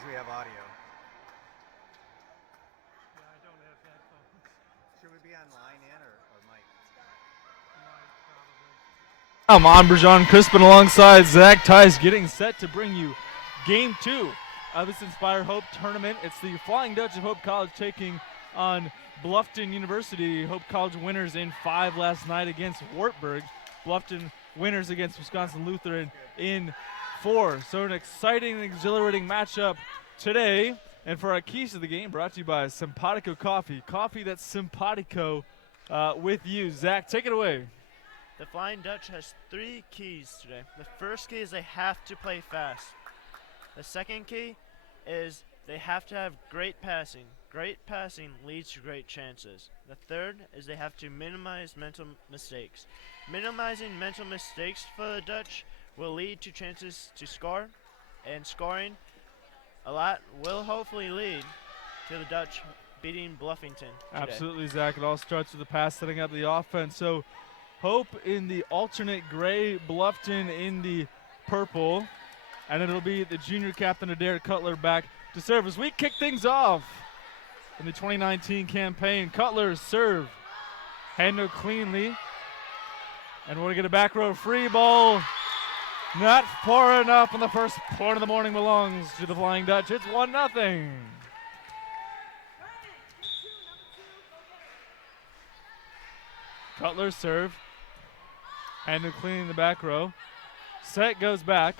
as we have audio. Yeah, I don't have headphones. Should we be on line in or mic? Mic, probably. I'm Brajan Crispin alongside Zach Tice, getting set to bring you Game 2 of this Inspire Hope tournament. It's the Flying Dutch of Hope College taking on Bluffton University. Hope College winners in 5 last night against Wartburg. Bluffton winners against Wisconsin Lutheran in 4. So an exciting and exhilarating matchup today. And for our keys to the game, brought to you by Simpatico Coffee. Coffee that's Simpatico with you. Zach, take it away. The Flying Dutch has 3 keys today. The first key is they have to play fast. The second key is they have to have great passing. Great passing leads to great chances. The third is they have to minimize mental mistakes. Minimizing mental mistakes for the Dutch will lead to chances to score, and scoring a lot will hopefully lead to the Dutch beating Bluffington today. Absolutely, Zach. It all starts with the pass, setting up the offense. So Hope in the alternate gray, Bluffton in the purple. And it'll be the junior captain, Adair Cutler, back to serve as we kick things off in the 2019 campaign. Cutler's serve handled cleanly. And we're going to get a back row free ball. Not far enough, and the first point of the morning belongs to the Flying Dutch. It's 1-0. Cutler's serve. Handled clean in the back row. Set goes back.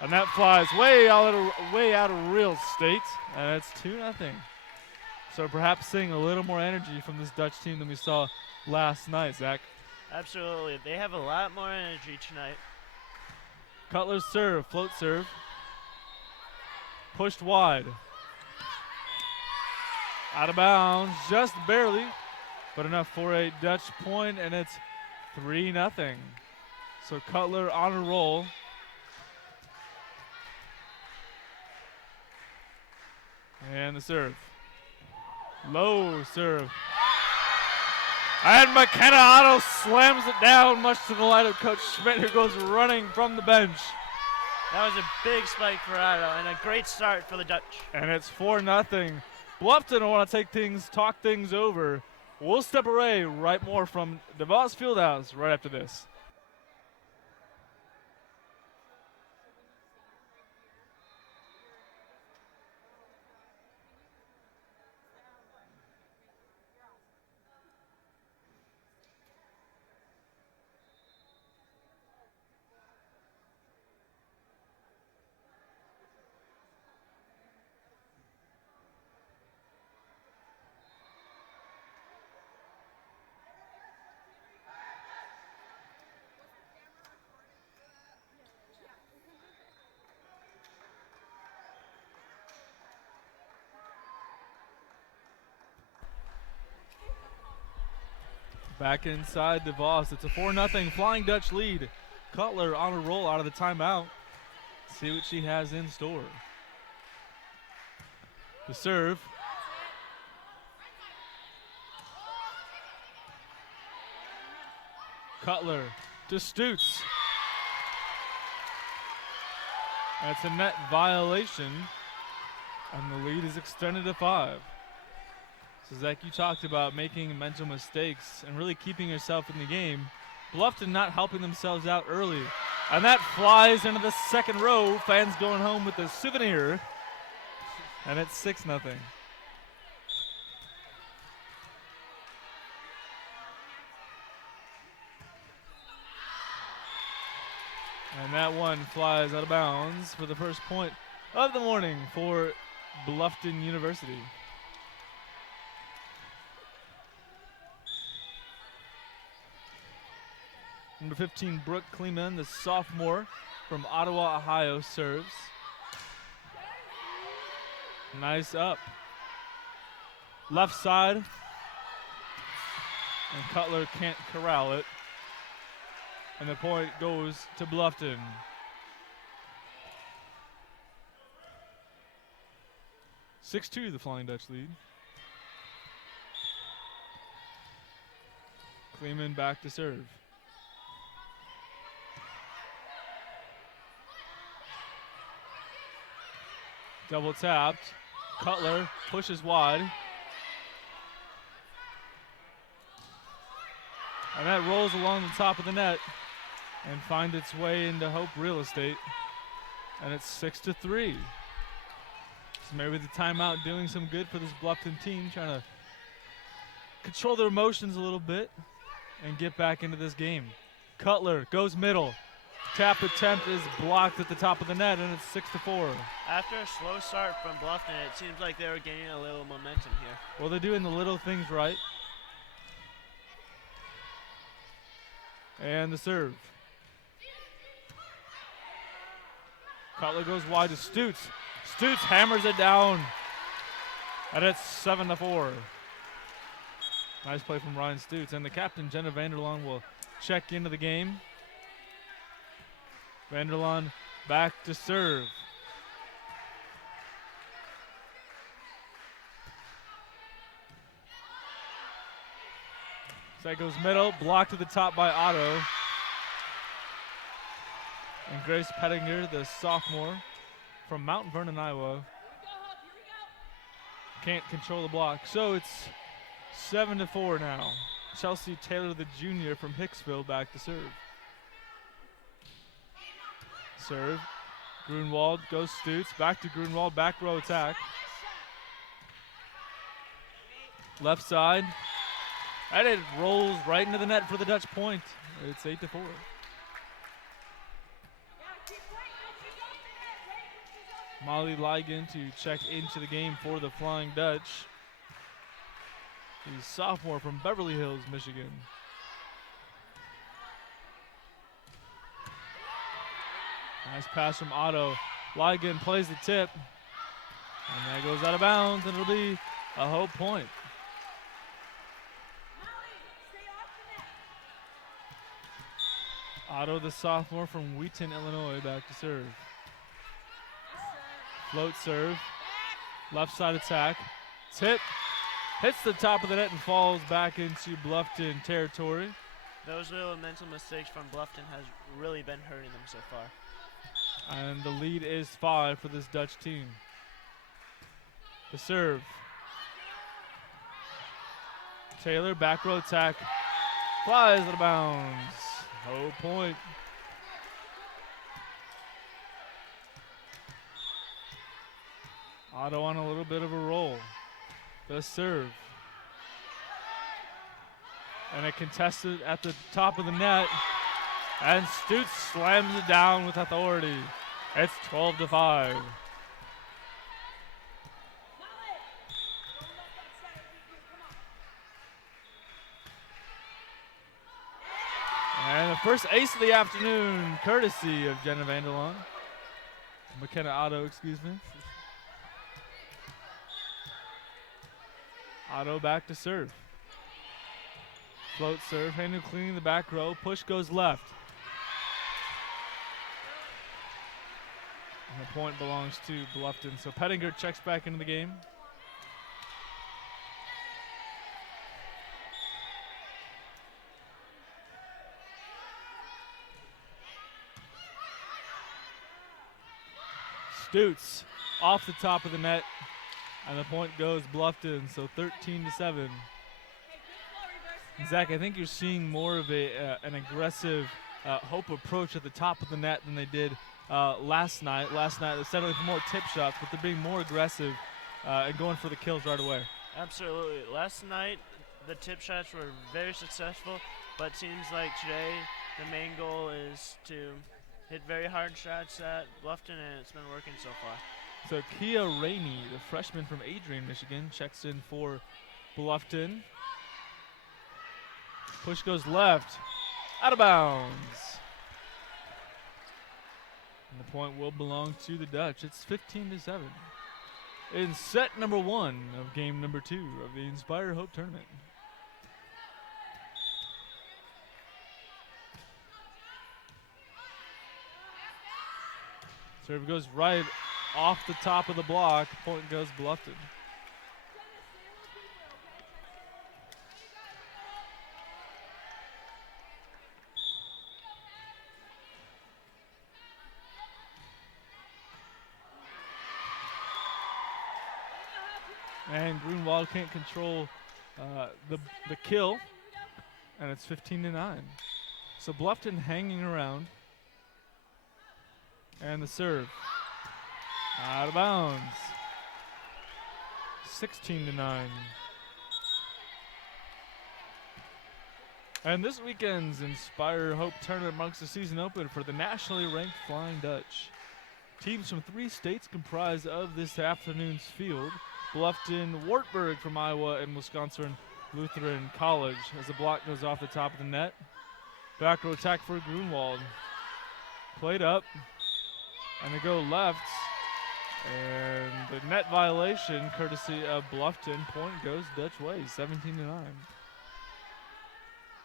And that flies way out of real estate. And it's 2-0. So perhaps seeing a little more energy from this Dutch team than we saw last night, Zach. Absolutely. They have a lot more energy tonight. Cutler's serve, float serve. Pushed wide. Out of bounds, just barely. But enough for a Dutch point, and it's 3-0. So Cutler on a roll. And the serve. Low serve. And McKenna Otto slams it down, much to the delight of Coach Schmidt, who goes running from the bench. That was a big spike for Otto and a great start for the Dutch. And it's 4-0. Bluffton will want to talk things over. We'll step away right more from DeVos Fieldhouse right after this. Back inside DeVos. It's a 4-0 Flying Dutch lead. Cutler on a roll out of the timeout. See what she has in store. The serve. Cutler to Stutz. That's a net violation. And the lead is extended to 5. So Zach, you talked about making mental mistakes and really keeping yourself in the game. Bluffton not helping themselves out early. And that flies into the second row. Fans going home with a souvenir. And it's 6-0. And that one flies out of bounds for the first point of the morning for Bluffton University. Number 15, Brooke Kleeman, the sophomore from Ottawa, Ohio, serves. Nice up. Left side. And Cutler can't corral it. And the point goes to Bluffton. (6-2) the Flying Dutch lead. Kleeman back to serve. Double tapped. Cutler pushes wide. And that rolls along the top of the net and finds its way into Hope real estate. And it's 6-3. So maybe the timeout doing some good for this Bluffton team, trying to control their emotions a little bit and get back into this game. Cutler goes middle. Tap attempt is blocked at the top of the net, and it's 6-4. After a slow start from Bluffton, it seems like they were gaining a little momentum here. Well, they're doing the little things right. And the serve. Cutler goes wide to Stutes. Stutes hammers it down. And it's 7-4. Nice play from Ryan Stutes. And the captain, Jenna Vanderlaan, will check into the game. Vanderlaan back to serve. That goes middle, blocked to the top by Otto. And Grace Pettinger, the sophomore from Mount Vernon, Iowa, can't control the block. So it's 7-4 now. Chelsea Taylor, the junior from Hicksville, back to serve. Serve. Grunwald goes Stutes. Back to Grunwald. Back row attack. Left side. And it rolls right into the net for the Dutch point. It's 8-4. Molly Ligon to check into the game for the Flying Dutch. He's a sophomore from Beverly Hills, Michigan. Nice pass from Otto. Ligon plays the tip. And that goes out of bounds, and it'll be a Hope point. Otto, the sophomore from Wheaton, Illinois, back to serve. Float serve. Left side attack. Tip. Hits the top of the net and falls back into Bluffton territory. Those little mental mistakes from Bluffton has really been hurting them so far. And the lead is 5 for this Dutch team. The serve. Taylor, back row attack. Flies out of bounds. No point. Otto on a little bit of a roll. The serve. And it contested at the top of the net. And Stutes slams it down with authority. It's 12-5. And the first ace of the afternoon, courtesy of Jenna Vanderlaan. McKenna Otto, excuse me. Otto back to serve. Float serve, handle cleaning the back row. Push goes left. And the point belongs to Bluffton. So Pettinger checks back into the game. Stutes off the top of the net, and the point goes Bluffton, so 13-7. Zach, I think you're seeing more of an aggressive Hope approach at the top of the net than they did last night. Last night, they're settling for more tip shots, but they're being more aggressive and going for the kills right away. Absolutely. Last night, the tip shots were very successful, but it seems like today the main goal is to hit very hard shots at Bluffton, and it's been working so far. So Kia Rainey, the freshman from Adrian, Michigan, checks in for Bluffton. Push goes left, out of bounds. And the point will belong to the Dutch. It's 15-7. In set number 1 of game number 2 of the Inspire Hope tournament. Serve goes right off the top of the block. Point goes Bluffton. And Grunwald can't control the kill, and it's 15-9. So Bluffton hanging around. And the serve. Out of bounds. 16-9. And this weekend's Inspire Hope tournament marks the season open for the nationally ranked Flying Dutch. Teams from 3 states comprise of this afternoon's field. Bluffton, Wartburg from Iowa, and Wisconsin Lutheran College. As the block goes off the top of the net. Back row attack for Grunwald. Played up. And they go left. And the net violation, courtesy of Bluffton. Point goes Dutch way, 17-9.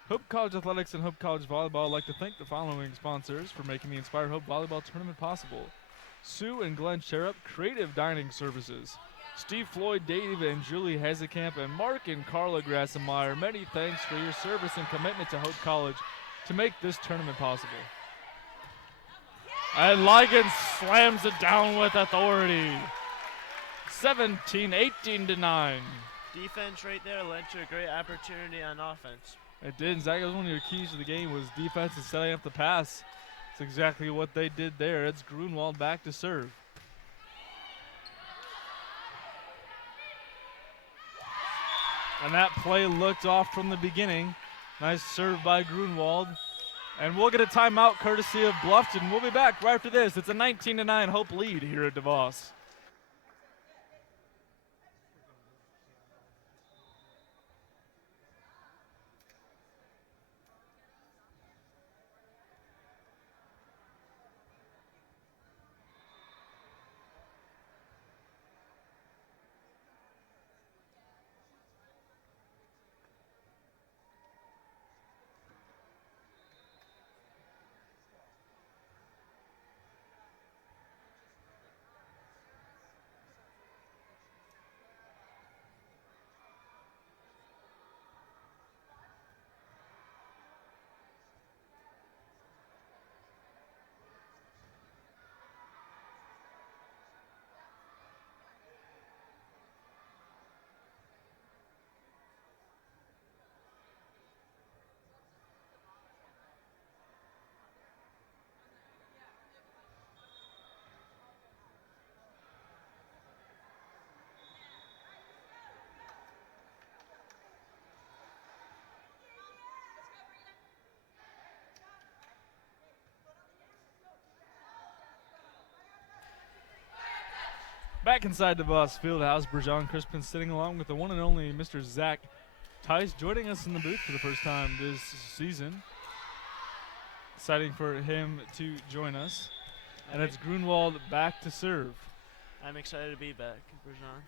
Hope College Athletics and Hope College Volleyball would like to thank the following sponsors for making the Inspire Hope Volleyball Tournament possible. Sue and Glenn Sherrup, Creative Dining Services. Steve Floyd, Dave and Julie Hazekamp, and Mark and Carla Grassemeyer, many thanks for your service and commitment to Hope College to make this tournament possible. And Ligon slams it down with authority. 18-9. Defense right there led to a great opportunity on offense. It did. Zach, one of your keys to the game was defense and setting up the pass. That's exactly what they did there. It's Grunwald back to serve. And that play looked off from the beginning. Nice serve by Grunwald. And we'll get a timeout courtesy of Bluffton. We'll be back right after this. It's a 19-9 Hope lead here at DeVos. Back inside the DeVos Fieldhouse, Brajan Crispin sitting along with the one and only Mr. Zach Tice, joining us in the booth for the first time this season. Exciting for him to join us. And it's Grunwald back to serve. I'm excited to be back, Brajan.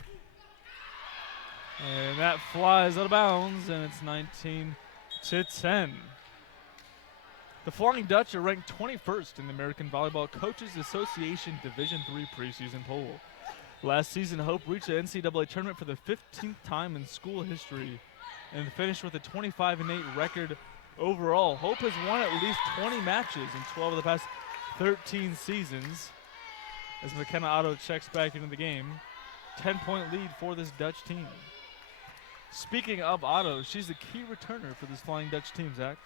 And that flies out of bounds, and it's 19-10. The Flying Dutch are ranked 21st in the American Volleyball Coaches Association Division III preseason poll. Last season, Hope reached the NCAA tournament for the 15th time in school history and finished with a 25-8 record overall. Hope has won at least 20 matches in 12 of the past 13 seasons. As McKenna Otto checks back into the game, 10-point lead for this Dutch team. Speaking of Otto, she's the key returner for this Flying Dutch team, Zach.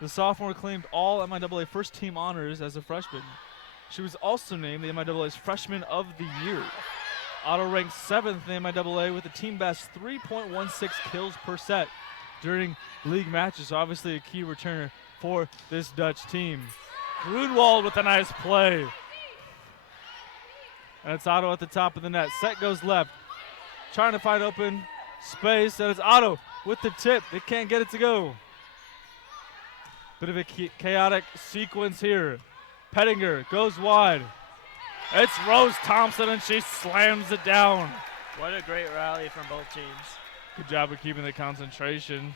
The sophomore claimed all MIAA first-team honors as a freshman. She was also named the MIAA's Freshman of the Year. Otto ranked 7th in the MIAA with a team best 3.16 kills per set during league matches. So obviously a key returner for this Dutch team. Grunwald with a nice play. And it's Otto at the top of the net. Set goes left. Trying to find open space. And it's Otto with the tip. They can't get it to go. Bit of a chaotic sequence here. Pettinger goes wide. It's Rose Thompson, and she slams it down. What a great rally from both teams. Good job of keeping the concentration.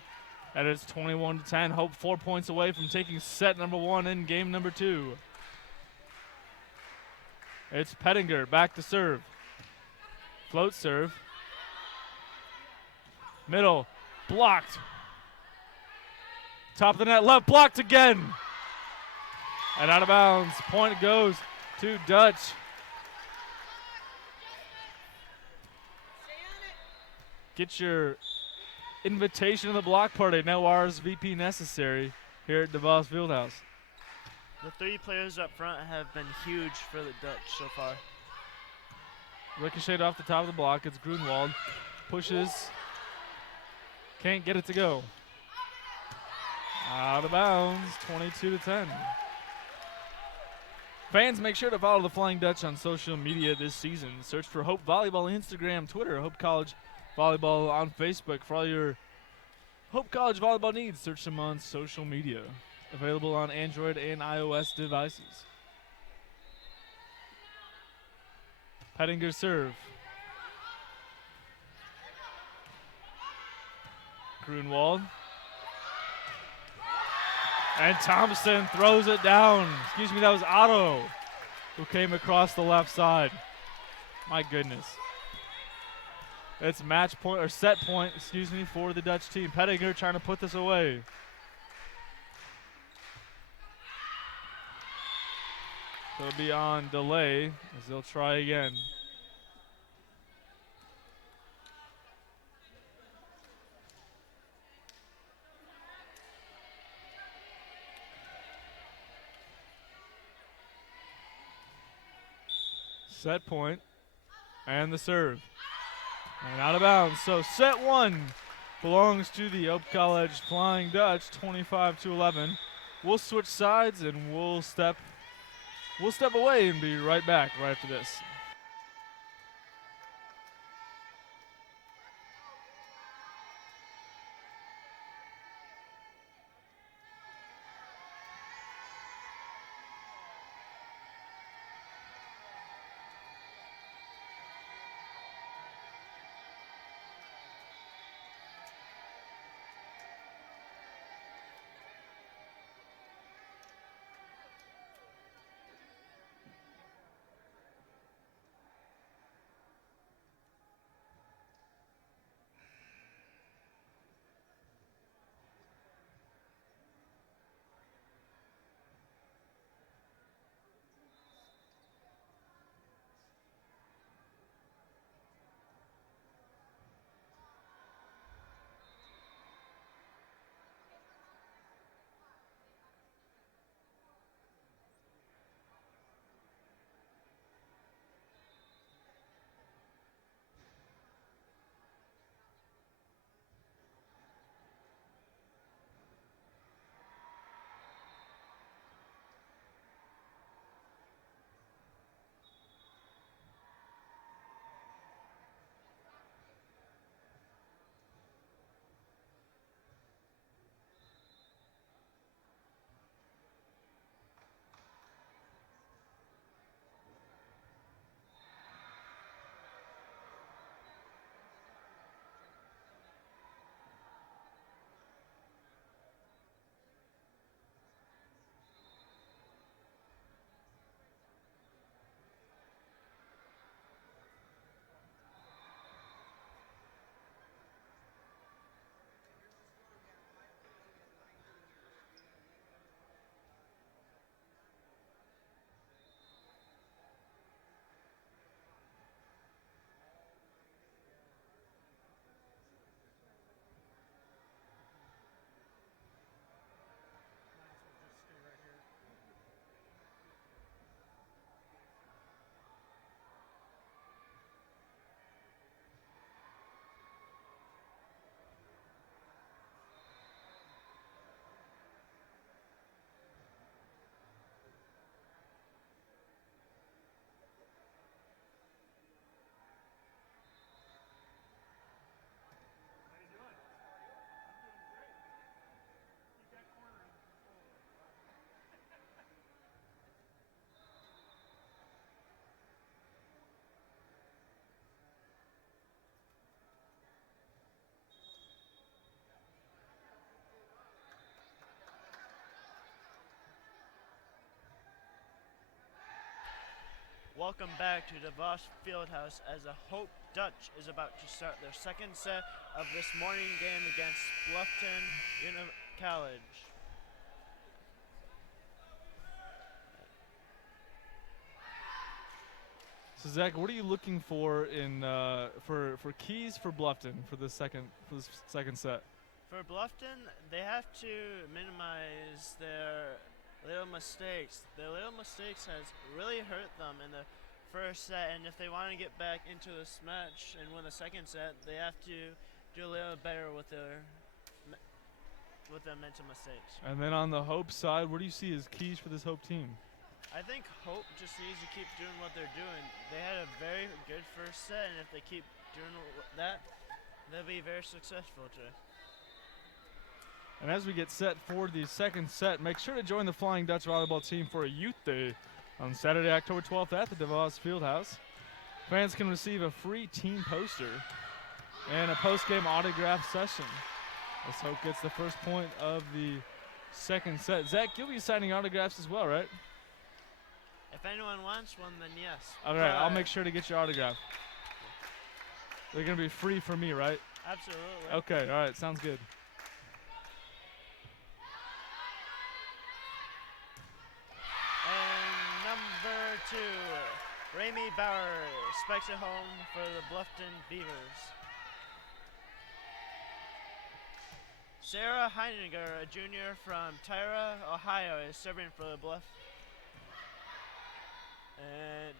And it's 21-10. Hope 4 points away from taking set number 1 in game number 2. It's Pettinger back to serve. Float serve. Middle. Blocked. Top of the net left. Blocked again. And out of bounds. Point goes to Dutch. Get your invitation to the block party. No RSVP necessary here at DeVos Fieldhouse. The 3 players up front have been huge for the Dutch so far. Ricocheted off the top of the block. It's Grunwald. Pushes. Can't get it to go. Out of bounds. 22-10. Fans, make sure to follow the Flying Dutch on social media this season. Search for Hope Volleyball Instagram, Twitter, Hope College Volleyball on Facebook. For all your Hope College volleyball needs, search them on social media. Available on Android and iOS devices. Pettinger serve. Grunwald. And Thompson throws it down. Excuse me, that was Otto who came across the left side. My goodness. It's match point, or set point, excuse me, for the Dutch team. Pettinger trying to put this away. They'll be on delay as they'll try again. Set point and the serve. And out of bounds. So set 1 belongs to the Hope College Flying Dutch, 25-11. We'll switch sides and we'll step away and be right back right after this. Welcome back to DeVos Fieldhouse as the Hope Dutch is about to start their second set of this morning game against Bluffton College. So Zach, what are you looking for in for keys for Bluffton for this second set? For Bluffton, they have to minimize their little mistakes. Their little mistakes has really hurt them in the first set, and if they want to get back into this match and win the second set, they have to do a little better with their mental mistakes. And then on the Hope side, what do you see as keys for this Hope team? I think Hope just needs to keep doing what they're doing. They had a very good first set, and if they keep doing that, they'll be very successful today. And as we get set for the second set, make sure to join the Flying Dutch Volleyball team for a Youth Day on Saturday, October 12th at the DeVos Fieldhouse. Fans can receive a free team poster and a post-game autograph session. As Hope gets the first point of the second set. Zach, you'll be signing autographs as well, right? If anyone wants one, then yes. All right, I'll make sure to get your autograph. They're going to be free for me, right? Absolutely. Okay, all right, sounds good. And number 2, Rami Bauer spikes it home for the Bluffton Beavers. Sarah Heininger, a junior from Tyra, Ohio, is serving for the Bluff. And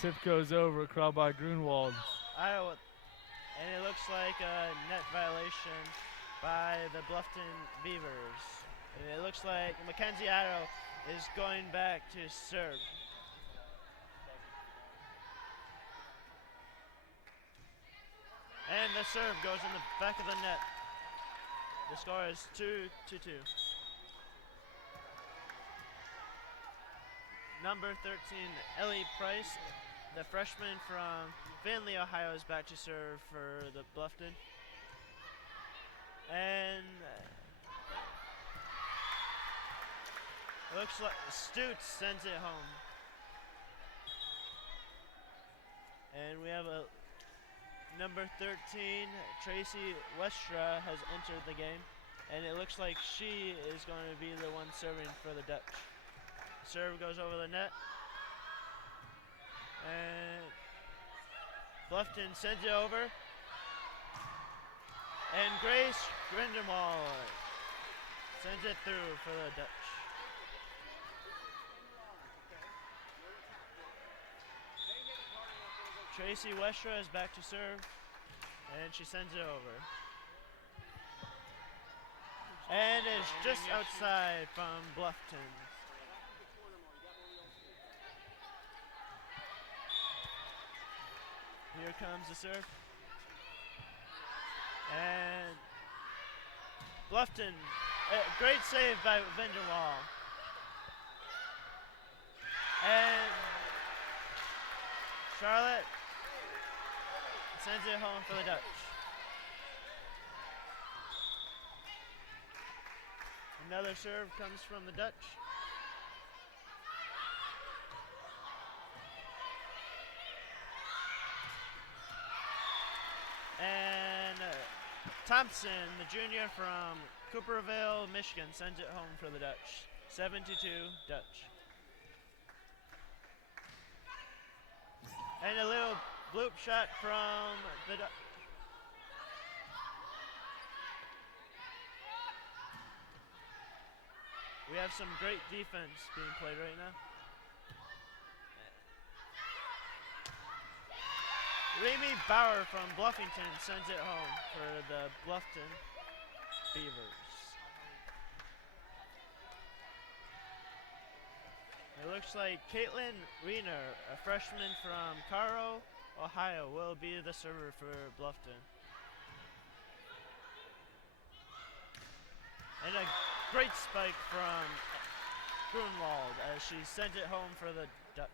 Tip goes over, crowd by Grunwald. Iowa, and it looks like a net violation by the Bluffton Beavers. And it looks like Mackenzie Otto is going back to serve. And the serve goes in the back of the net. The score is 2-2. Number 13, Ellie Price, the freshman from Findlay, Ohio, is back to serve for the Bluffton. And it looks like Stutz sends it home. And we have a number 13, Tracy Westra, has entered the game. And it looks like she is going to be the one serving for the Dutch. Serve goes over the net. And Bluffton sends it over. And Grace Grindelwald sends it through for the Dutch. Tracy Westra is back to serve, and she sends it over. And it's just outside from Bluffton. Here comes the serve. And Bluffton, great save by Vinderwall. And Charlotte sends it home for the Dutch. Another serve comes from the Dutch. And Thompson, the junior from Cooperville, Michigan, sends it home for the Dutch. 7-2 Dutch. And a little bloop shot from the Dutch. We have some great defense being played right now. Rami Bauer from Bluffington sends it home for the Bluffton Beavers. It looks like Caitlin Riener, a freshman from Caro, Ohio, will be the server for Bluffton. And a great spike from Grunwald as she sends it home for the Dutch.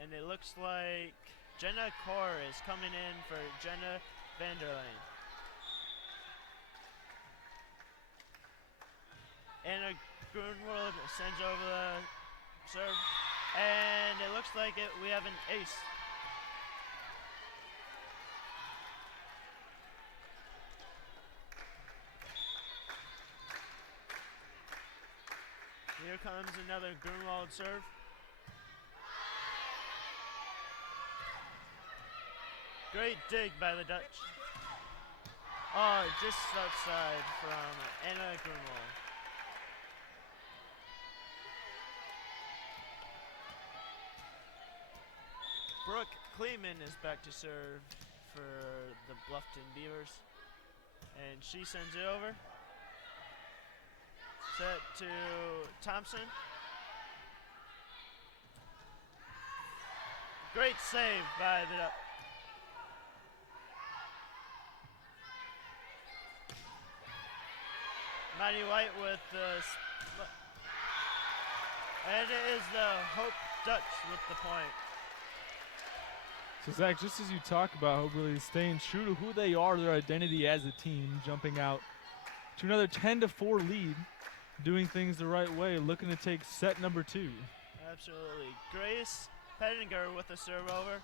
And it looks like Jenna Kaur is coming in for Jenna Vanderlane. And Grunwald sends over the serve. And it looks like we have an ace. Here comes another Grunwald serve. Great dig by the Dutch. Oh, just outside from Anna Grunwald. Brooke Kleeman is back to serve for the Bluffton Beavers. And she sends it over. Set to Thompson. Great save by the Dutch. Maddie White with the, and it is the Hope Dutch with the point. So Zach, just as you talk about Hope really staying true to who they are, their identity as a team, jumping out to another 10-4 lead, doing things the right way, looking to take set number 2. Absolutely. Grace Pettinger with the serve over,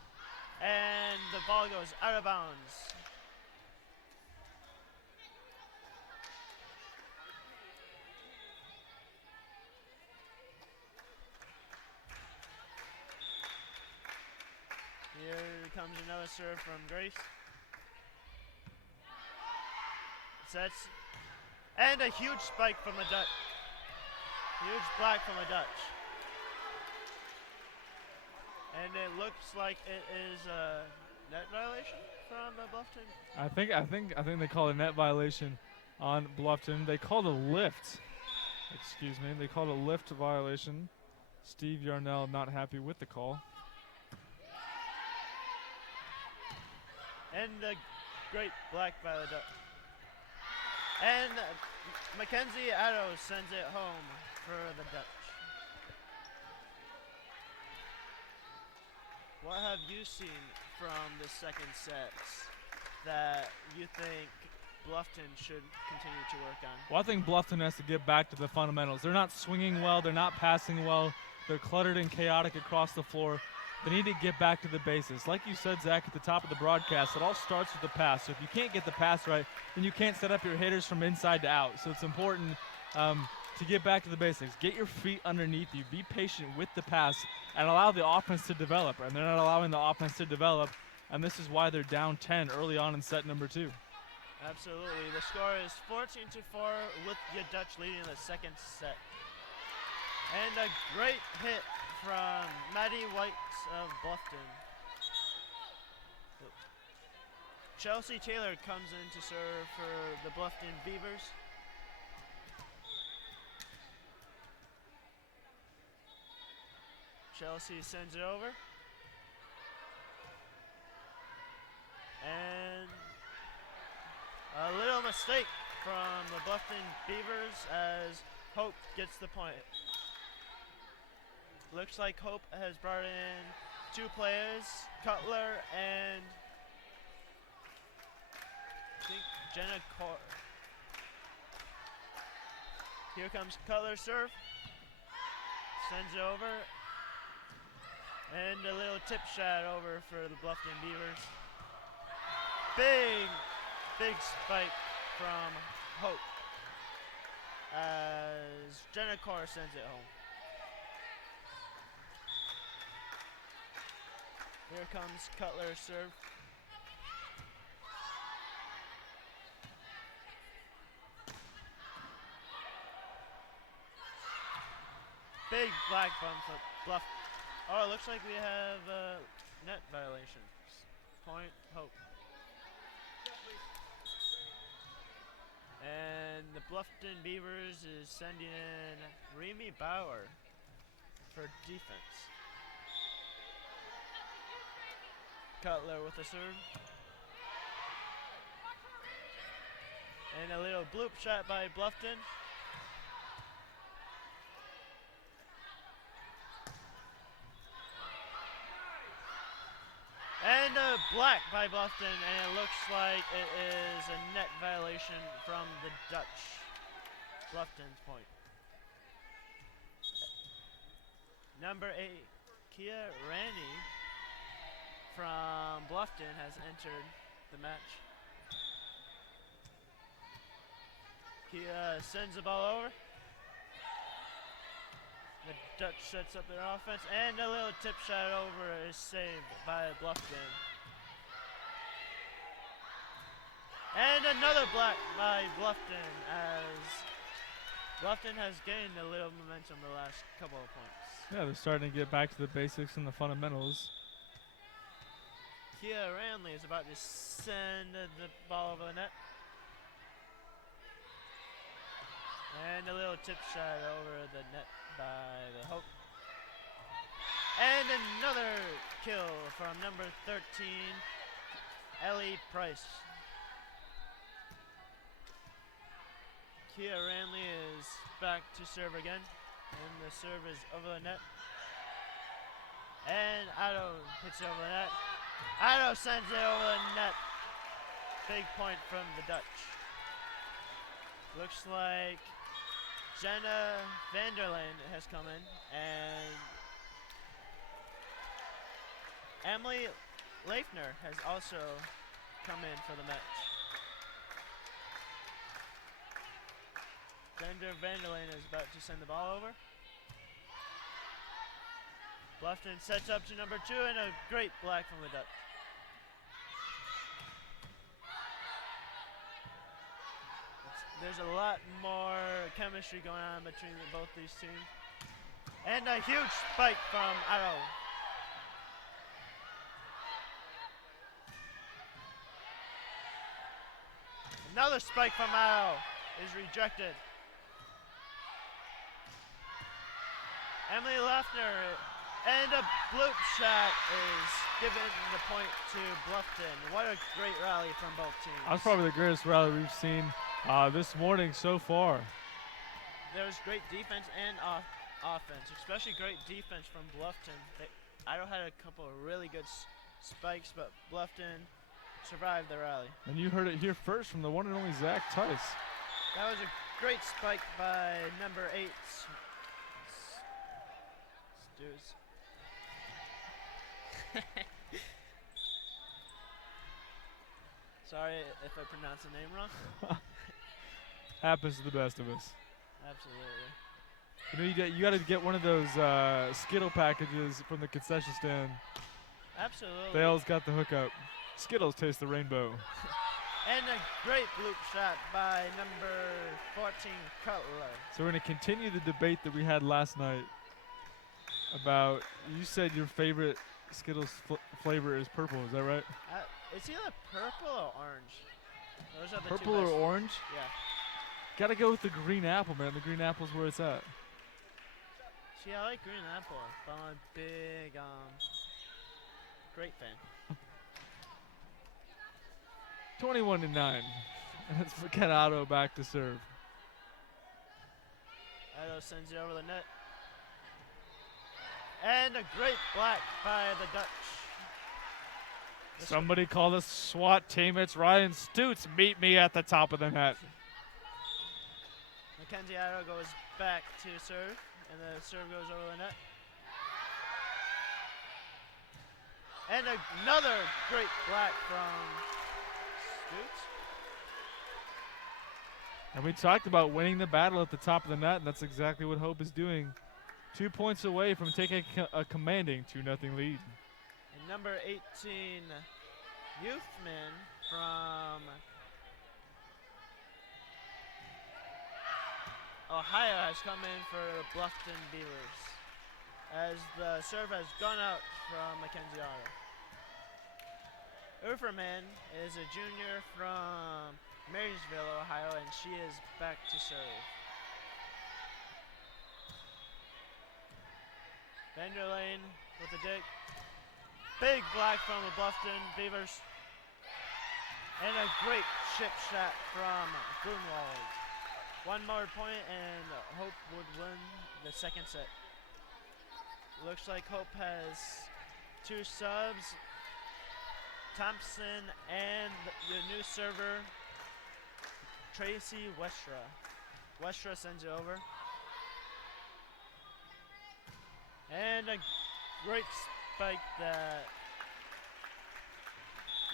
and the ball goes out of bounds. Here comes another serve from Grace. Sets. And a huge spike from the Dutch. Huge block from the Dutch. And it looks like it is a net violation from Bluffton. I think they called a net violation on Bluffton. They called a lift. Excuse me. They called a lift violation. Steve Yarnell not happy with the call. And a great block by the Dutch. And Mackenzie Addo sends it home for the Dutch. What have you seen from the second set that you think Bluffton should continue to work on? Well, I think Bluffton has to get back to the fundamentals. They're not swinging well. They're not passing well. They're cluttered and chaotic across the floor. They need to get back to the basics. Like you said, Zach, at the top of the broadcast, it all starts with the pass. So if you can't get the pass right, then you can't set up your hitters from inside to out. So it's important to get back to the basics. Get your feet underneath you. Be patient with the pass and allow the offense to develop. And they're not allowing the offense to develop, and this is why they're down 10 early on in set number 2. Absolutely. The score is 14-4 with the Dutch leading the second set. And a great hit from Maddie White of Bluffton. Chelsea Taylor comes in to serve for the Bluffton Beavers. Chelsea sends it over. And a little mistake from the Bluffton Beavers as Hope gets the point. Looks like Hope has brought in 2 players, Cutler and I think Jenna Cor. Here comes Cutler's serve. Sends it over. And a little tip shot over for the Bluffton Beavers. Big spike from Hope as Jenna Cor sends it home. Here comes Cutler's serve. Big black bump for Bluff. Oh, it looks like we have a net violation. Point Hope. And the Bluffton Beavers is sending in Remy Bauer for defense. Cutler with a serve. And a little bloop shot by Bluffton. And a black by Bluffton, and it looks like it is a net violation from the Dutch. Bluffton's point. Number 8, Kia Randy from Bluffton has entered the match. Kia sends the ball over. The Dutch sets up their offense, and a little tip shot over is saved by Bluffton. And another block by Bluffton, as Bluffton has gained a little momentum the last couple of points. Yeah, they're starting to get back to the basics and the fundamentals. Kia Ranley is about to send the ball over the net. And a little tip shot over the net by the Hope. And another kill from number 13, Ellie Price. Kia Ranley is back to serve again, and the serve is over the net. And Otto hits it over the net. Otto sends it over the net. Big point from the Dutch. Looks like Jenna Vanderlyn has come in, and Emily Leifner has also come in for the match. Jenna Vanderlyn is about to send the ball over. Bluffton sets up to number 2, and a great block from the Dutch. There's a lot more chemistry going on between both these teams. And a huge spike from Otto. Another spike from Otto is rejected. Emily Leffner, and a bloop shot is given the point to Bluffton. What a great rally from both teams. That's probably the greatest rally we've seen this morning so far. There's great defense and offense, especially great defense from Bluffton. Idle had a couple of really good spikes, but Bluffton survived the rally. And you heard it here first from the one and only Zach Tice. That was a great spike by number 8, Stews. Sorry if I pronounced the name wrong. Happens to the best of us. Absolutely. You know, you got to get one of those Skittle packages from the concession stand. Absolutely. Dale's got the hookup. Skittles taste the rainbow. And a great loop shot by number 14, Cutler. So we're going to continue the debate that we had last night about, you said your favorite Skittles flavor is purple, is that right? It's either purple or orange. Those are the purple two or best. orange? Yeah. Gotta go with the green apple, man. The green apple's where it's at. See, I like green apple, but I'm a big, great fan. 21-9. Let's get Otto back to serve. Otto sends it over the net. And a great block by the Dutch. Somebody call the SWAT team. It's Ryan Stutz. Meet me at the top of the net. Mackenzie Otto goes back to serve, and the serve goes over the net. And another great block from Stutz. And we talked about winning the battle at the top of the net, and that's exactly what Hope is doing. 2 points away from taking a commanding 2-0 lead. And number 18, Youthman from Ohio has come in for Bluffton Beavers, as the serve has gone out from Mackenzie Otto. Uferman is a junior from Marysville, Ohio, and she is back to serve. Vanderlyn with a dig. Big block from the Bluffton Beavers. And a great chip shot from Grunwald. One more point and Hope would win the second set. Looks like Hope has 2 subs. Thompson and the new server, Tracy Westra. Westra sends it over. And a great spike that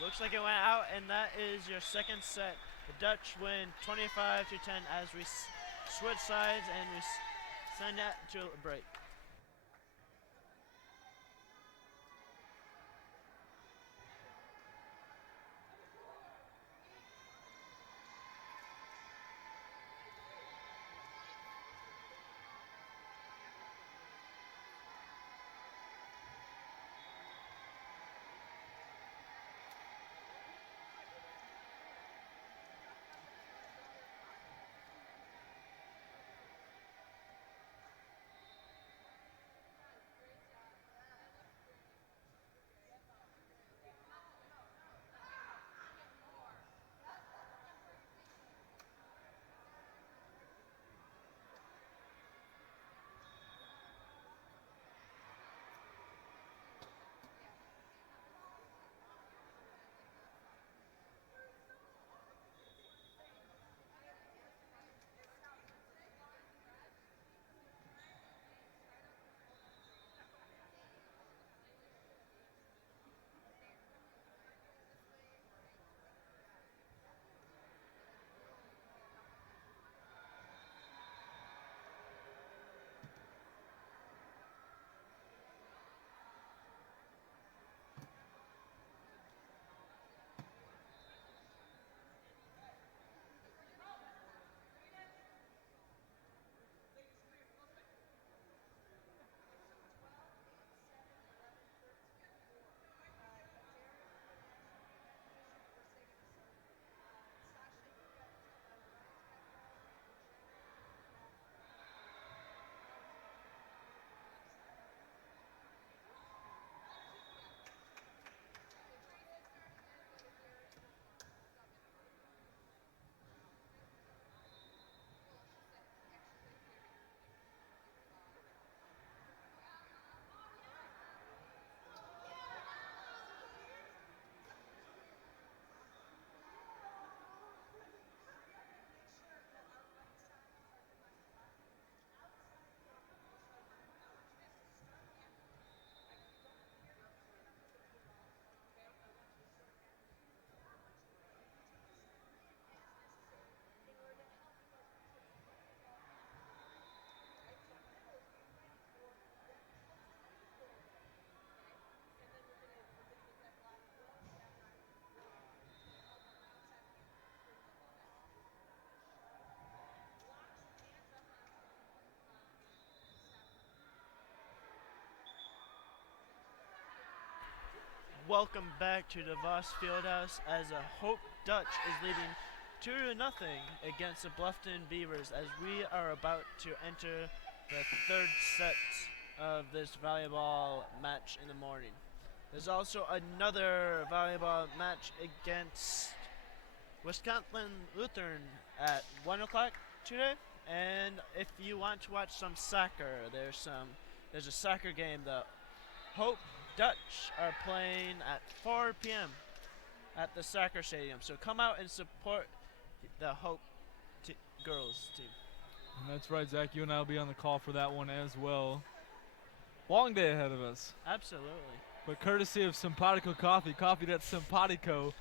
looks like it went out, and that is your second set. The Dutch win 25-10 as we switch sides and we send that to a break. welcome back to the Voss Fieldhouse as a Hope Dutch is leading 2-0 against the Bluffton Beavers as we are about to enter the third set of this volleyball match in the morning. There's also another volleyball match against Wisconsin Lutheran at 1 o'clock today. And if you want to watch some soccer, there's a soccer game. The Hope Dutch are playing at 4 p.m. at the soccer stadium. So come out and support the Hope girls team. And that's right, Zach. You and I will be on the call for that one as well. Long day ahead of us. Absolutely. But courtesy of Simpatico Coffee, coffee that's Simpatico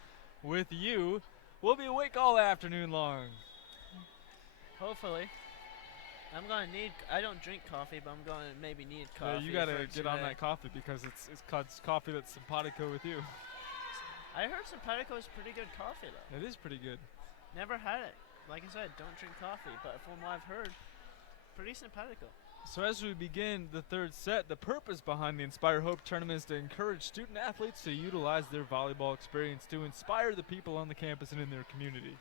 with you, we'll be awake all afternoon long. Hopefully. I don't drink coffee, but I'm going to maybe need coffee. Yeah, you got to get on that coffee because it's coffee that's Simpatico with you. I heard Simpatico is pretty good coffee, though. It is pretty good. Never had it. Like I said, don't drink coffee, but from what I've heard, pretty Simpatico. So as we begin the third set, the purpose behind the Inspire Hope tournament is to encourage student athletes to utilize their volleyball experience to inspire the people on the campus and in their community.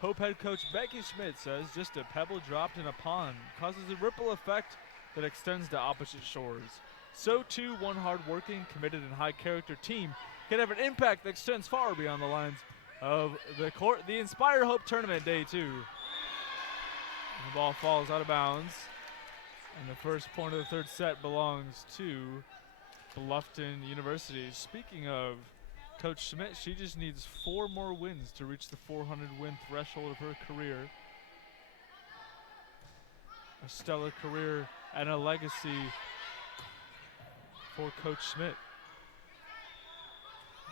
Hope head coach Becky Schmidt says just a pebble dropped in a pond causes a ripple effect that extends to opposite shores. So too, one hard-working, committed, and high-character team can have an impact that extends far beyond the lines of the court. The Inspire Hope tournament day 2. And the ball falls out of bounds. And the first point of the third set belongs to Bluffton University. Speaking of Coach Schmidt, she just needs 4 more wins to reach the 400-win threshold of her career. A stellar career and a legacy for Coach Schmidt.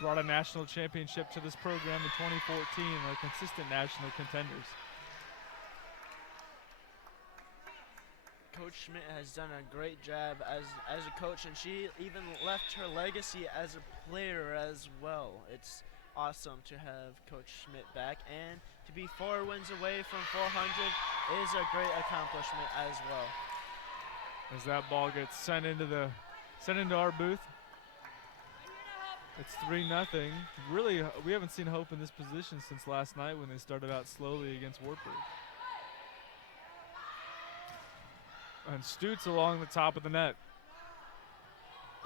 Brought a national championship to this program in 2014 and are consistent national contenders. Coach Schmidt has done a great job as a coach, and she even left her legacy as a player as well. It's awesome to have Coach Schmidt back, and to be 4 wins away from 400 is a great accomplishment as well. As that ball gets sent into our booth, it's 3-0. Really, we haven't seen Hope in this position since last night when they started out slowly against Wartburg. And Stutz along the top of the net.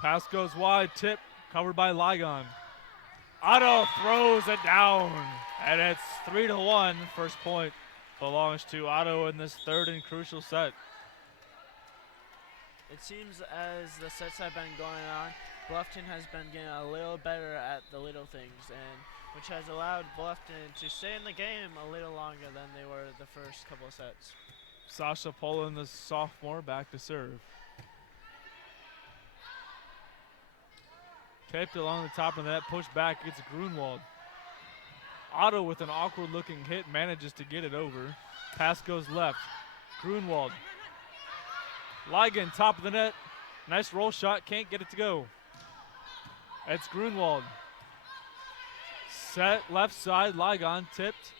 Pass goes wide, tip, covered by Ligon. Otto throws it down, and it's 3-1. First point belongs to Otto in this third and crucial set. It seems as the sets have been going on, Bluffton has been getting a little better at the little things, and which has allowed Bluffton to stay in the game a little longer than they were the first couple of sets. Sasha Poland, the sophomore, back to serve. Taped along the top of the net, pushed back against Grunwald. Otto with an awkward looking hit manages to get it over. Pass goes left. Grunwald. Ligon, top of the net. Nice roll shot, can't get it to go. It's Grunwald. Set left side, Ligon tipped.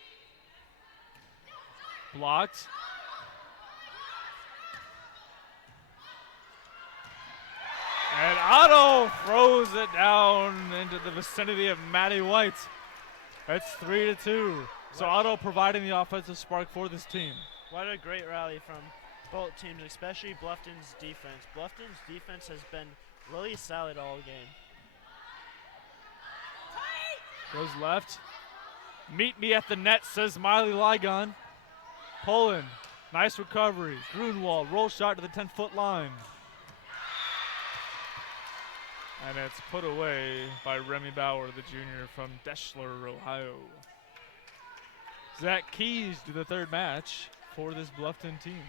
Blocked. And Otto throws it down into the vicinity of Maddie White. It's 3-2. So Otto providing the offensive spark for this team. What a great rally from both teams, especially Bluffton's defense. Bluffton's defense has been really solid all game. Goes left. Meet me at the net, says Miley Ligon. Poland, nice recovery. Grunwald, roll shot to the 10-foot line. And it's put away by Remy Bauer, the junior from Deschler, Ohio. Zach Keys to the third match for this Bluffton team.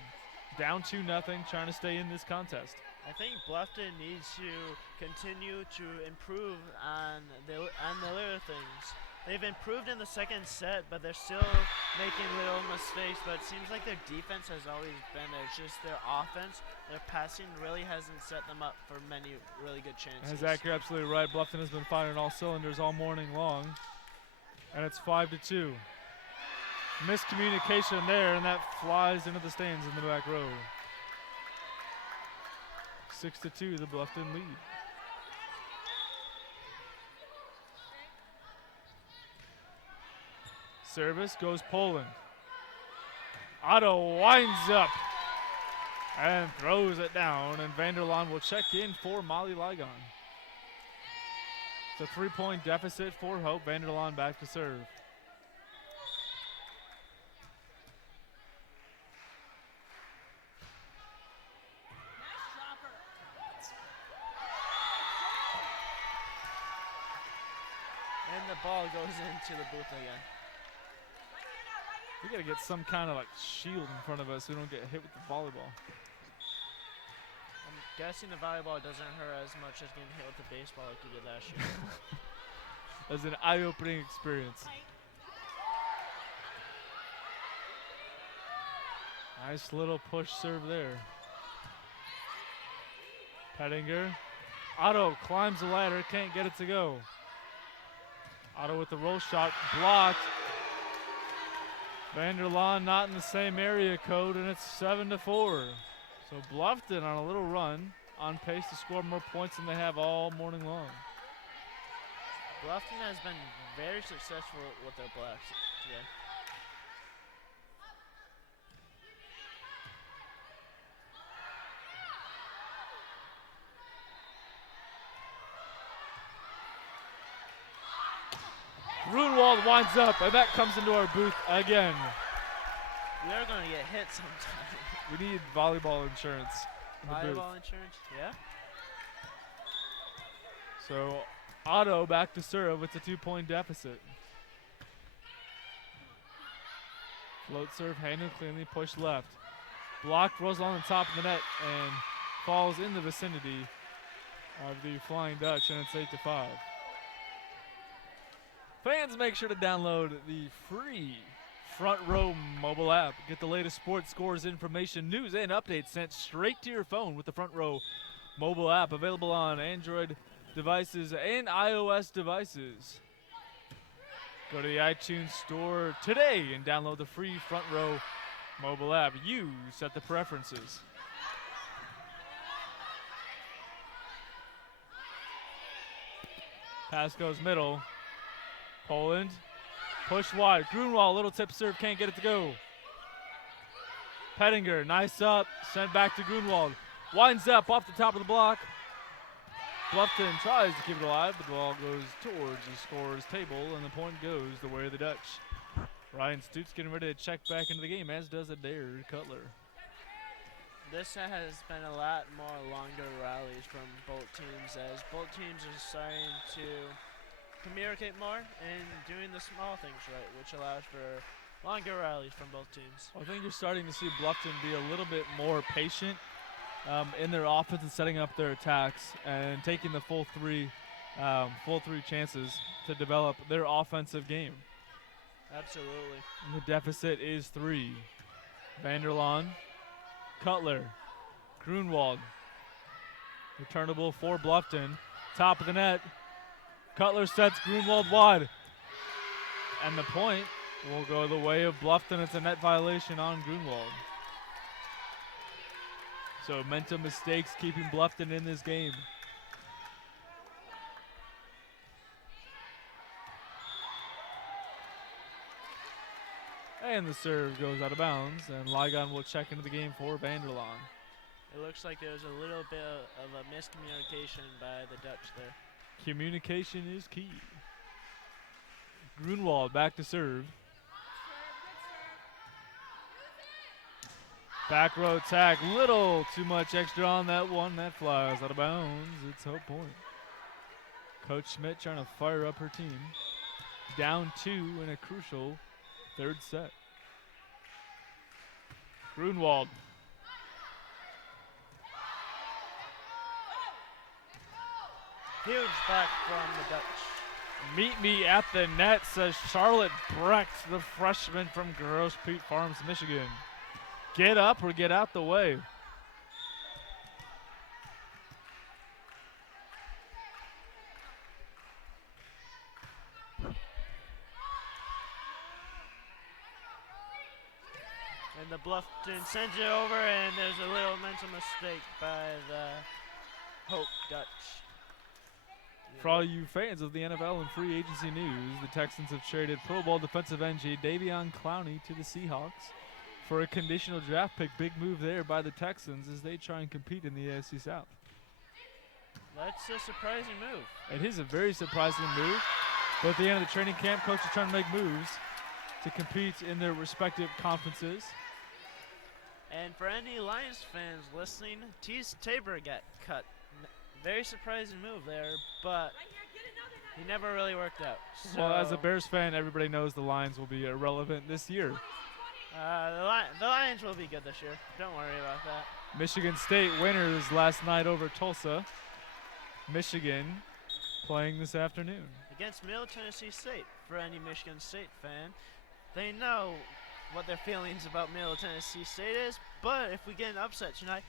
Down 2-0, trying to stay in this contest. I think Bluffton needs to continue to improve on the little things. They've improved in the second set, but they're still making little mistakes. But it seems like their defense has always been there. It's just their offense, their passing really hasn't set them up for many really good chances. And Zach, you're absolutely right. Bluffton has been firing all cylinders all morning long. And it's 5-2. Miscommunication there, and that flies into the stands in the back row. 6-2, the Bluffton lead. service goes Poland. Otto winds up and throws it down, and Vanderlaan will check in for Molly Ligon. It's a 3-point deficit for Hope. Vanderlaan back to serve. And the ball goes into the booth again. We gotta get some kind of like shield in front of us so we don't get hit with the volleyball. I'm guessing the volleyball doesn't hurt as much as getting hit with the baseball like you did last year. That's an eye-opening experience. Nice little push serve there. Pettinger. Otto climbs the ladder, can't get it to go. Otto with the roll shot, blocked. Vanderlaan not in the same area code, and it's 7-4. So Bluffton on a little run, on pace to score more points than they have all morning long. Bluffton has been very successful with their blocks today. Grunwald winds up, and that comes into our booth again. We are going to get hit sometime. We need volleyball insurance in the booth. Volleyball insurance, yeah. So Otto back to serve. It's a 2-point deficit. Float serve, handled cleanly, push left. Blocked, rolls on the top of the net, and falls in the vicinity of the Flying Dutch, and it's 8-5. Fans, make sure to download the free Front Row mobile app. Get the latest sports scores, information, news, and updates sent straight to your phone with the Front Row mobile app, available on Android devices and iOS devices. Go to the iTunes store today and download the free Front Row mobile app. You set the preferences. Pass goes middle. Poland, push wide. Grunwald, little tip serve, can't get it to go. Pettinger, nice up, sent back to Grunwald. Winds up off the top of the block. Bluffton tries to keep it alive, but the ball goes towards the scorer's table, and the point goes the way of the Dutch. Ryan Stutes getting ready to check back into the game, as does Adair Cutler. This has been a lot more longer rallies from both teams, as both teams are starting to communicate more and doing the small things right, which allows for longer rallies from both teams. I think you're starting to see Bluffton be a little bit more patient in their offense and setting up their attacks and taking the full three chances to develop their offensive game. Absolutely. And the deficit is 3. Vanderlaan, Cutler, Grunwald. Returnable for Bluffton. Top of the net. Cutler sets Grunwald wide. And the point will go the way of Bluffton. It's a net violation on Grunwald. So mental mistakes keeping Bluffton in this game. And the serve goes out of bounds, and Ligon will check into the game for Vanderlaan. It looks like there was a little bit of a miscommunication by the Dutch there. Communication is key. Grunwald back to serve. Back row tag, little too much extra on that one. That flies out of bounds. It's Hope Point. Coach Schmidt trying to fire up her team. Down 2 in a crucial third set. Grunwald. Huge back from the Dutch. Meet me at the net, says Charlotte Brecht, the freshman from Grosse Pointe Farms, Michigan. Get up or get out the way. And the Bluffton sends it over, and there's a little mental mistake by the Hope Dutch. For all you fans of the NFL and free agency news, the Texans have traded Pro Bowl defensive end Davion Clowney to the Seahawks for a conditional draft pick. Big move there by the Texans as they try and compete in the AFC South. That's a surprising move. It is a very surprising move, but at the end of the training camp, coaches trying to make moves to compete in their respective conferences. And for any Lions fans listening, Tease Tabor got cut. Very surprising move there, but he never really worked out. So Well, as a Bears fan, everybody knows the Lions will be irrelevant this year. the Lions will be good this year. Don't worry about that. Michigan State winners last night over Tulsa. Michigan playing this afternoon. Against Middle Tennessee State. For any Michigan State fan, they know what their feelings about Middle Tennessee State is, but if we get an upset tonight,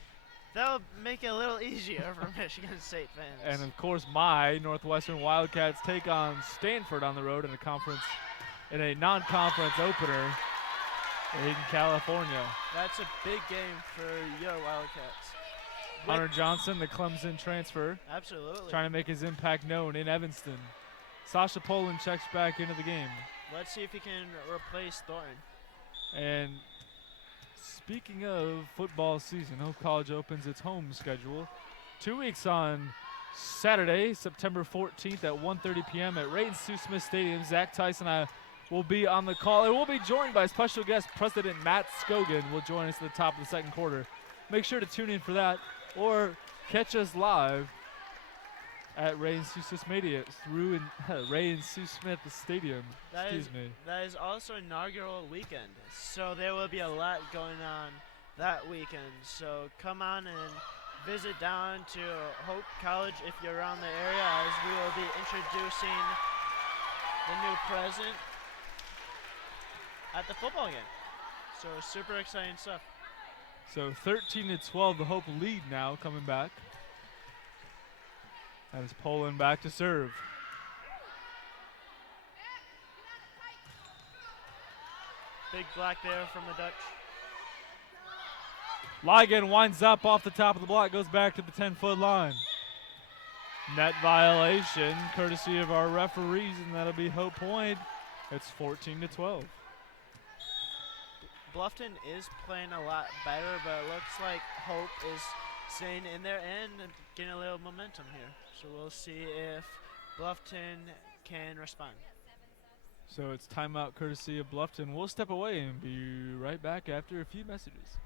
that'll make it a little easier for Michigan State fans. And of course, my Northwestern Wildcats take on Stanford on the road in a non-conference opener in California. That's a big game for your Wildcats. Hunter Johnson, the Clemson transfer, Absolutely. trying to make his impact known in Evanston. Sasha Poland checks back into the game. Let's see if he can replace Thornton. And speaking of football season, Hope College opens its home schedule 2 weeks on Saturday, September 14th at 1:30 p.m. at Ray and Sue Smith Stadium. Zach Tyson and I will be on the call, and we'll be joined by special guest President Matt Scogan will join us at the top of the second quarter. Make sure to tune in for that, or catch us live at Ray and Sue Smith Media through Ray and Sue Smith Stadium. That is also inaugural weekend, so there will be a lot going on that weekend. So come on and visit down to Hope College if you're around the area, as we will be introducing the new president at the football game. So super exciting stuff. So 13-12, the Hope lead now coming back. That is Poland back to serve. Big block there from the Dutch. Ligon winds up off the top of the block, goes back to the 10-foot line. Net violation, courtesy of our referees, and that'll be Hope Point. It's 14-12. Bluffton is playing a lot better, but it looks like Hope is staying in there and getting a little momentum here. So we'll see if Bluffton can respond. So it's timeout courtesy of Bluffton. We'll step away and be right back after a few messages.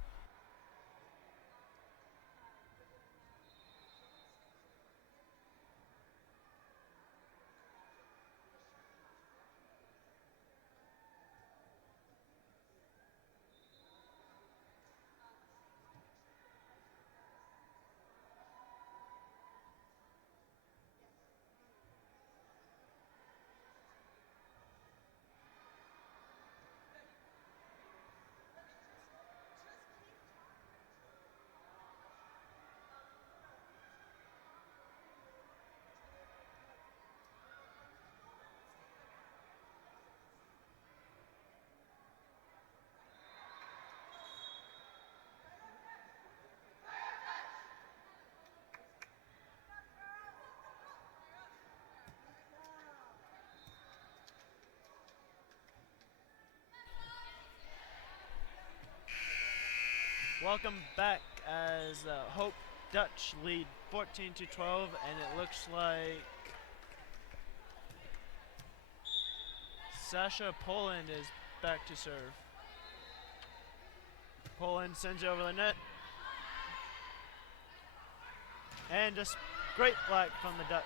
Welcome back as Hope Dutch lead 14-12, and it looks like Sasha Poland is back to serve. Poland sends it over the net. And just great block from the Dutch.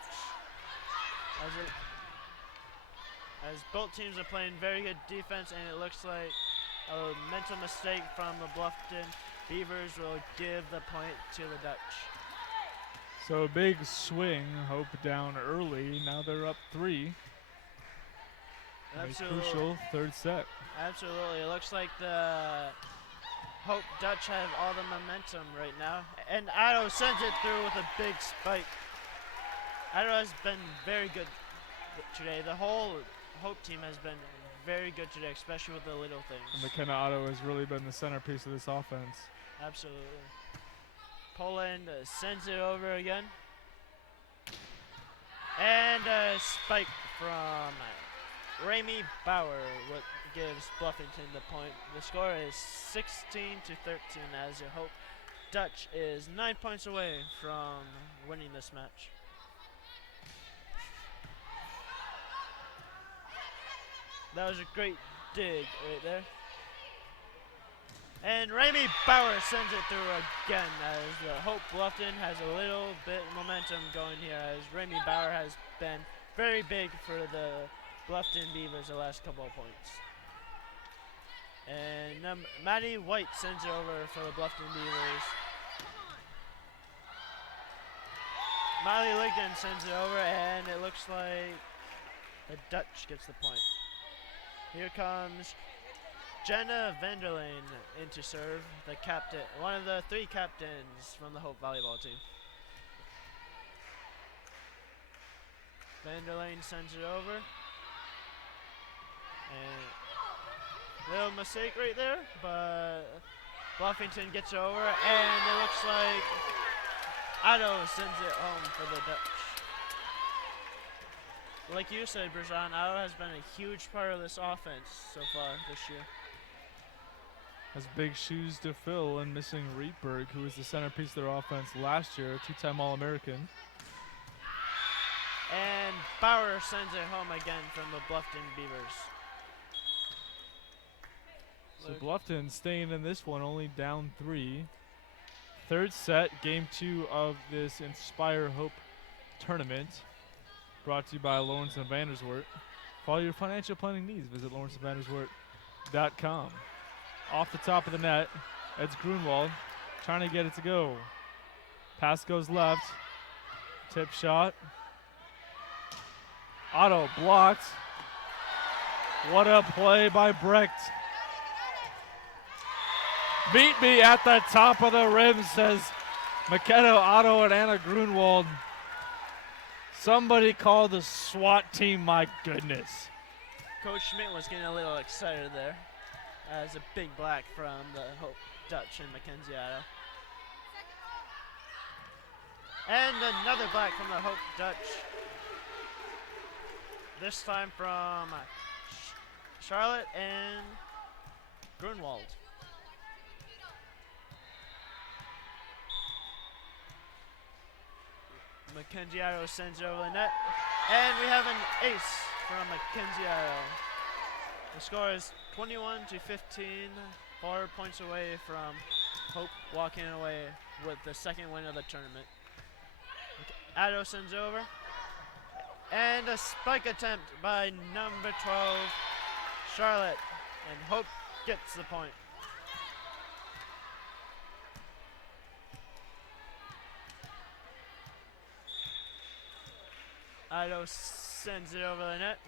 As both teams are playing very good defense, and it looks like a mental mistake from the Bluffton Beavers will give the point to the Dutch. So a big swing, Hope down early. Now they're up 3. Absolutely. A crucial third set. Absolutely. It looks like the Hope Dutch have all the momentum right now. And Addo sends it through with a big spike. Addo has been very good today. The whole Hope team has been very good today, especially with the little things. And McKenna Otto has really been the centerpiece of this offense. Absolutely. Poland sends it over again. And a spike from Ramey Bauer, what gives Bluffington the point. The score is 16 to 13 as you hope Dutch is 9 points away from winning this match. That was a great dig right there. And Ramey Bauer sends it through again as the Hope Bluffton has a little bit of momentum going here as Ramey Bauer has been very big for the Bluffton Beavers the last couple of points. And Maddie White sends it over for the Bluffton Beavers. Molly Ligden sends it over and it looks like the Dutch gets the point. Here comes Jenna Vanderlane in to serve, the captain, one of the 3 captains from the Hope volleyball team. Vanderlane sends it over. And little mistake right there, but Bluffington gets it over, and it looks like Otto sends it home for the Dutch. Like you said, Brajan, Otto has been a huge part of this offense so far this year. Has big shoes to fill and missing Rietberg, who was the centerpiece of their offense last year, a 2-time All-American. And Bauer sends it home again from the Bluffton Beavers. So Bluffton staying in this one, only down 3. Third set, game 2 of this Inspire Hope tournament. Brought to you by Lawrence and Vanderswert. For all your financial planning needs, visit lawrenceandvanderswert.com. Off the top of the net, it's Grunwald trying to get it to go. Pass goes left. Tip shot. Otto blocked. What a play by Brecht. Beat me at the top of the rim, says McKenna Otto and Anna Grunwald. Somebody call the SWAT team, my goodness. Coach Schmidt was getting a little excited there as a big black from the Hope Dutch and Mackenzie Otto. And another black from the Hope Dutch. This time from Charlotte and Grunwald. Mackenzie Otto sends it over the net. And we have an ace from Mackenzie Otto. The score is 21 to 15, 4 points away from Hope walking away with the second win of the tournament. Otto sends over. And a spike attempt by number 12, Charlotte. And Hope gets the point. Otto sends it over the net.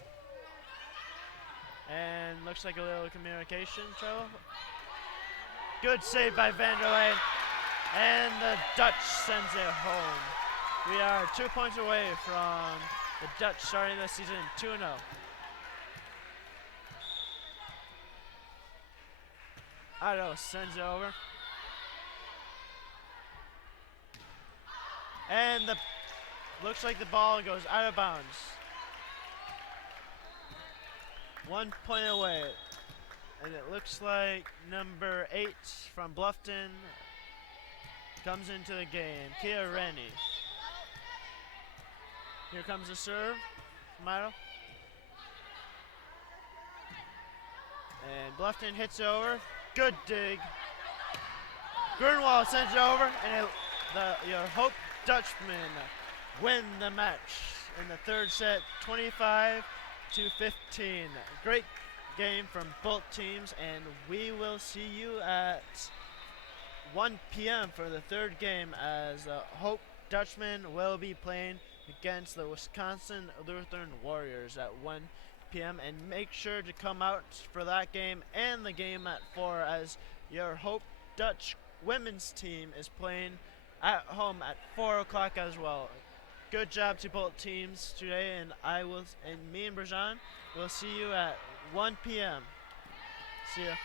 And looks like a little communication trouble. Good save by Vanderlane. And the Dutch sends it home. We are 2 points away from the Dutch starting the season 2-0. Otto sends it over. And looks like the ball goes out of bounds. 1 point away. And it looks like number 8 from Bluffton comes into the game, Kia Rennie. Here comes the serve from Otto. And Bluffton hits it over. Good dig. Grunwald sends it over, and your Hope Dutchmen win the match in the third set, 25 to 15. Great game from both teams, and we will see you at 1 p.m. for the third game as Hope Dutchmen will be playing against the Wisconsin Lutheran Warriors at 1 p.m. And make sure to come out for that game and the game at 4 as your Hope Dutch women's team is playing at home at 4 o'clock as well. Good job to both teams today, and me and Brajan will see you at 1 p.m. See ya.